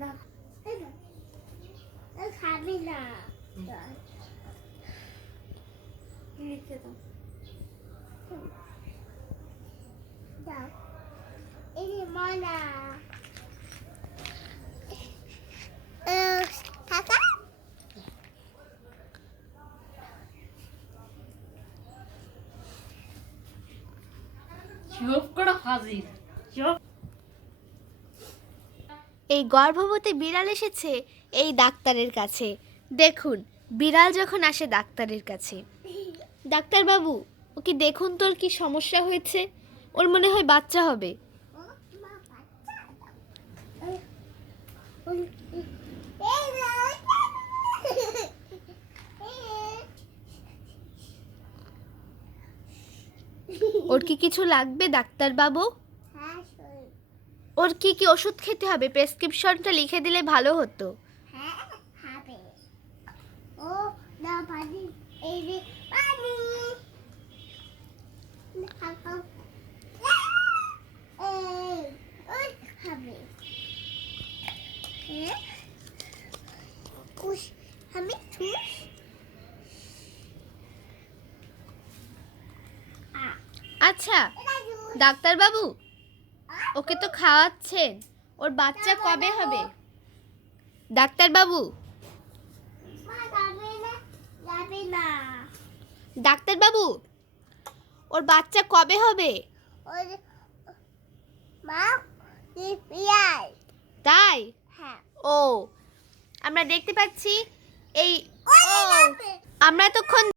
না খাবি না লিখে দাও দাও এই মনা কাকা চুপ করে হাজির চুপ। এই গর্ভবতী বিড়াল এসেছে এই ডাক্তারের কাছে। দেখুন বিড়াল যখন আসে ডাক্তারের কাছে, ডাক্তারবাবু ওকে দেখুন তোর কি সমস্যা হয়েছে, ওর মনে হয় বাচ্চা হবে। ওর কি কিছু লাগবে ডাক্তারবাবু? ওর কি কি ওষুধ খেতে হবে? প্রেসক্রিপশনটা লিখে দিলে ভালো হতো। ও না পানি এই যে পানি খাও এই ওই খাবে কুশ আমি কুশ আচ্ছা ডাক্তারবাবু ওকে তো খাওয়াচ্ছেন, ওর বাচ্চা কবে হবে? ডাক্তারবাবু মা যাবে না ডাক্তারবাবু ওর বাচ্চা কবে হবে? ওই মা পিয়াই তাই? হ্যাঁ ও আমরা দেখতে পাচ্ছি এই ওই ও আমরা এতক্ষণ